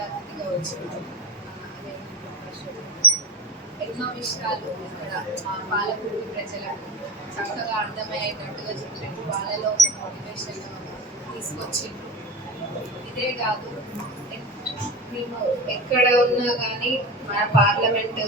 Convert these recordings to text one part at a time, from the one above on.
ముఖ్య అతిథిగా వచ్చినారు. ఎన్నో విషయాలు ఇక్కడ పాలకుర్తి ప్రజలకు చక్కగా అర్థమయ్యేటట్టుగా చెప్పి వాళ్ళలో ఒక మోటివేషన్ తీసుకొచ్చిండ్రు. ఇదే కాదు, మేము ఎక్కడ ఉన్నా కానీ మన పార్లమెంట్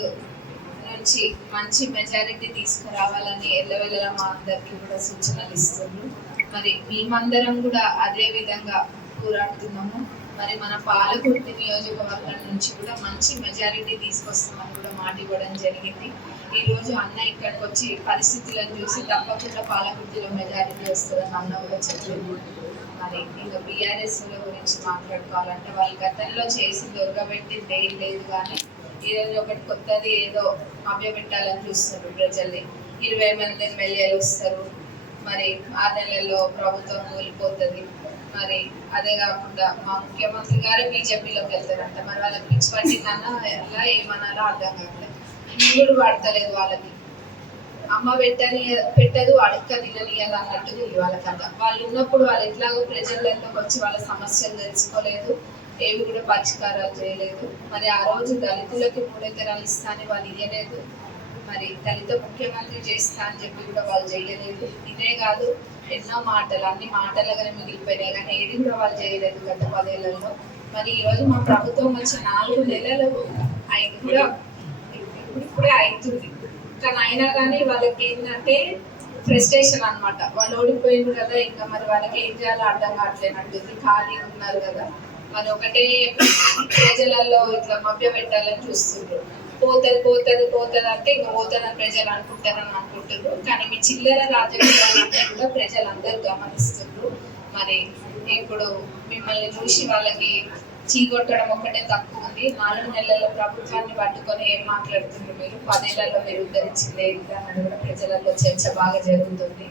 నుంచి మంచి మెజారిటీ తీసుకురావాలని ఎల్లవెల్లలా మా అందరికీ కూడా సూచనలు ఇస్తున్నారు. మరి మేమందరం కూడా అదే విధంగా పోరాడుతున్నాము. మరి మన పాలకుర్తి నియోజకవర్గం నుంచి కూడా మంచి మెజారిటీ తీసుకొస్తామని కూడా మాట ఇవ్వడం జరిగింది. ఈరోజు అన్న ఇక్కడికి వచ్చి పరిస్థితులను చూసి తప్పకుండా పాలకుర్తిలో మెజారిటీ వస్తుందని అన్న కూడా చెప్పింది. మరి ఇంకా బీఆర్ఎస్ గురించి మాట్లాడుకోవాలంటే వాళ్ళు గతంలో చేసి దొరకబెట్టింది ఏం లేదు, కానీ ఈరోజు ఒకటి కొత్తది ఏదో అభ్యపెట్టాలని చూస్తున్నారు ప్రజల్ని. 20 మంది ఎమ్మెల్యేలు వస్తారు, మరి 6 నెలల్లో ప్రభుత్వం కూలిపోతుంది. మరి అదే కాకుండా మా ముఖ్యమంత్రి గారు బీజేపీలోకి వెళ్తారంట. మరి వాళ్ళకి పిచ్చి పట్టిందన్నా ఎలా ఏమన్నారో అర్థం కావట్లేదు. ఇంగుడు పడతలేదు వాళ్ళకి. అమ్మ పెట్టదు అడక్క తిననీయదు అన్నట్టుగా వాళ్ళకంతా. వాళ్ళు ఉన్నప్పుడు వాళ్ళు ఎట్లాగో ప్రజల్లోకి వచ్చి వాళ్ళ సమస్యలు తెలుసుకోలేదు, ఏవి కూడా పరిష్కారాలు చేయలేదు. మరి ఆ రోజు దళితులకి 3 ఎకరాలు ఇస్తా అని వాళ్ళు ఇవ్వలేదు. మరి దళిత ముఖ్యమంత్రి చేస్తా అని చెప్పి కూడా వాళ్ళు చేయలేదు. ఇదే కాదు, ఎన్నో మాటలు, అన్ని మాటలుగానే మిగిలిపోయినాయి, కానీ ఏది కూడా వాళ్ళు చేయలేదు గత 10 ఏళ్లలో. మరి ఈరోజు మా ప్రభుత్వం వచ్చి 4 నెలలు కూడా ఇప్పుడే అవుతుంది, కానీ అయినా కానీ వాళ్ళకి ఏంటంటే ఫ్రస్ట్రేషన్ అనమాట. వాళ్ళు ఓడిపోయింది కదా, ఇంకా మరి వాళ్ళకి ఏం చేయాలో అర్థం కావట్లేనట్టుంది. ఖాళీ ఉన్నారు కదా, మరి ఒకటే ప్రజలలో ఇట్లా మభ్య పెట్టాలని చూస్తున్నారు. పోతుంది అంటే ఇంకా పోతుందని ప్రజలు అనుకుంటున్నారు. కానీ మీ చిల్లర రాజకీయాలంటే కూడా ప్రజలందరూ గమనిస్తున్నారు. మరి ఇప్పుడు మిమ్మల్ని చూసి వాళ్ళకి చీకొట్టడం ఒక్కటే తక్కువ ఉంది. 4 నెలల ప్రభుత్వాన్ని పట్టుకొని ఏం మాట్లాడుతున్నారు మీరు? 10 ఏళ్లలో మీరు ఉద్ధరించింది అని కూడా ప్రజలలో చర్చ బాగా జరుగుతుంది.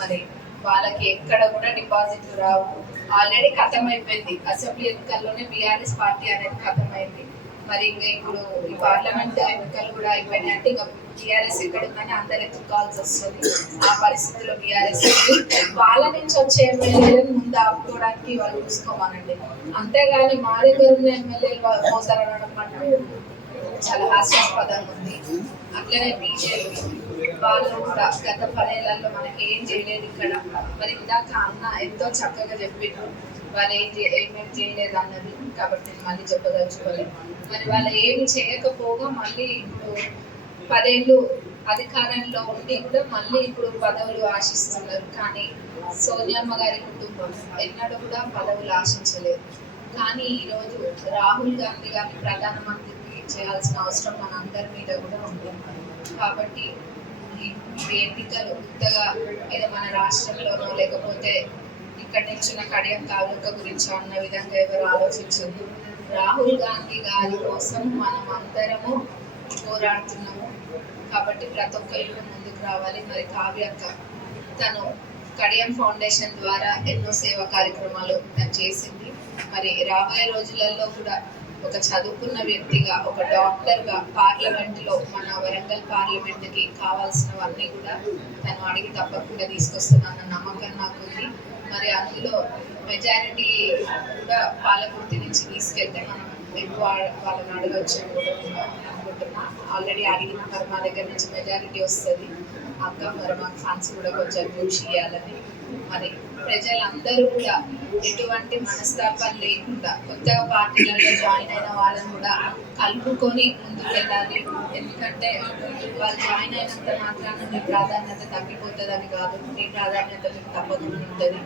మరి వాళ్ళకి ఎక్కడ కూడా డిపాజిట్లు రావు. ఆల్రెడీ ఖతం అయిపోయింది. అసెంబ్లీ ఎన్నికల్లోనే బీఆర్ఎస్ పార్టీ అనేది ఖతమైంది. మరి ఇంకా ఇప్పుడు ఈ పార్లమెంట్ ఎన్నికలు కూడా అయిపోయినాయి అంటే ఇంకా బీఆర్ఎస్ ఎక్కడ ఉందని అందరు ఎత్తుకోవాల్సి వస్తుంది. ఆ పరిస్థితిలో బీఆర్ఎస్ వాళ్ళ నుంచి వచ్చే ఎమ్మెల్యేలను ముందు ఆపుకోవడానికి వాళ్ళు చూసుకోమనండి. అంతేగాని మా దగ్గర ఉన్న ఎమ్మెల్యేలు పోతారనడం మటుకు చాలా హాస్యాస్పదంగా ఉంది. అట్లనే బీజేపీ వాళ్ళు కూడా గత 10 ఏళ్లలో మనకి ఏం చేయలేదు ఇక్కడ. మరి ఇందాక అన్న ఎంతో చక్కగా చెప్పిండ్రు వాళ్ళు ఏమేమి చేయలేదు అన్నది, కాబట్టి మళ్ళీ చెప్పదలుచుకోలేదు. మరి వాళ్ళు ఏమి చేయకపోగా మళ్ళీ ఇప్పుడు 10 ఏళ్ళు అధికారంలో ఉండి కూడా మళ్ళీ ఇప్పుడు పదవులు ఆశిస్తున్నారు. కానీ సోనియమ్మ గారి కుటుంబం ఎన్నడూ కూడా పదవులు ఆశించలేదు. కానీ ఈరోజు రాహుల్ గాంధీ గారిని ప్రధానమంత్రికి చేయాల్సిన అవసరం మన అందరి మీద కూడా ఉంది. కాబట్టి ఈ ఎన్నికలు కొత్తగా ఏదో మన రాష్ట్రంలోనో లేకపోతే ఇక్కడ నిల్చున్న కడియం కాలుక గురించి అన్న విధంగా ఎవరు ఆలోచించదు. రాహుల్ గాంధీ గారి కోసం మనం అందరము పోరాడుతున్నాము. కాబట్టి ప్రతి ఒక్కరు ముందుకు రావాలి. మరి కావ్యక్క తను కడియం ఫౌండేషన్ ద్వారా ఎన్నో సేవా కార్యక్రమాలు తను చేసింది. మరి రాబోయే రోజులలో కూడా ఒక చదువుకున్న వ్యక్తిగా, ఒక డాక్టర్గా పార్లమెంట్లో మన వరంగల్ పార్లమెంట్కి కావాల్సినవన్నీ కూడా తను అడిగి తప్పకుండా తీసుకొస్తుందన్న నమ్మకం నాకు ఉంది. మరి అందులో మెజారిటీ కూడా పాలకుర్తి నుంచి తీసుకెళ్తే మనం ఎక్కువ వాళ్ళని అడగచ్చు అనుకుంటున్నా. ఆల్రెడీ అడిగిన మరి మా దగ్గర నుంచి మెజారిటీ వస్తుంది అక్క, మరి మాకు ఫండ్స్ కూడా కొంచెం చూసి ఇవ్వాలని. మరి ప్రజలందరూ కూడా ఎటువంటి మనస్తాపాలు లేకుండా కొత్తగా పార్టీలలో జాయిన్ అయిన వాళ్ళని కూడా కలుపుకొని ముందుకెళ్ళాలి. ఎందుకంటే వాళ్ళు జాయిన్ అయినంత మాత్రాన మీ ప్రాధాన్యత తగ్గిపోతుందని కాదు, మీ ప్రాధాన్యత మీకు తప్పకుండా ఉంటుంది.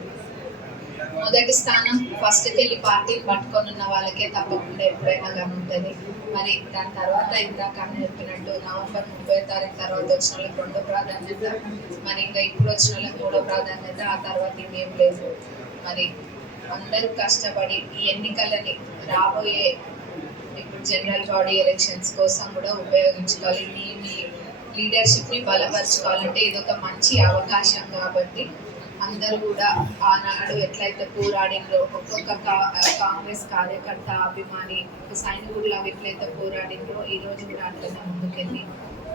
మొదటి స్థానం ఫస్ట్కి వెళ్ళి పార్టీని పట్టుకొని ఉన్న వాళ్ళకే తప్పకుండా ఎప్పుడైనా కానీ ఉంటుంది. మరి దాని తర్వాత ఇందాక చెప్పినట్టు నవంబర్ 30వ తారీఖు తర్వాత వచ్చిన వాళ్ళకి 2వ ప్రాధాన్యత, మరి ఇంకా ఇప్పుడు వచ్చిన వాళ్ళకి 3వ ప్రాధాన్యత, ఆ తర్వాత ఇంకేం లేదు. మరి అందరూ కష్టపడి ఈ ఎన్నికలని రాబోయే ఇప్పుడు జనరల్ బాడీ ఎలక్షన్స్ కోసం కూడా ఉపయోగించుకోవాలి. మీ లీడర్షిప్ని బలపరచుకోవాలంటే ఇదొక మంచి అవకాశం. కాబట్టి అందరూ కూడా ఆనాడు ఎట్లయితే పోరాడిండ్రో ఒక్కొక్క కాంగ్రెస్ కార్యకర్త, అభిమాని, సైనికుడిలాగా ఎట్లయితే పోరాడిండ్రో ఈరోజు కూడా అట్లనే ముందుకెళ్ళి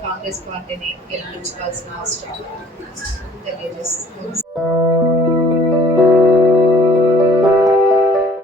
కాంగ్రెస్ పార్టీని గెలిపించుకోవాల్సిన అవసరం తెలియజేస్తుంది.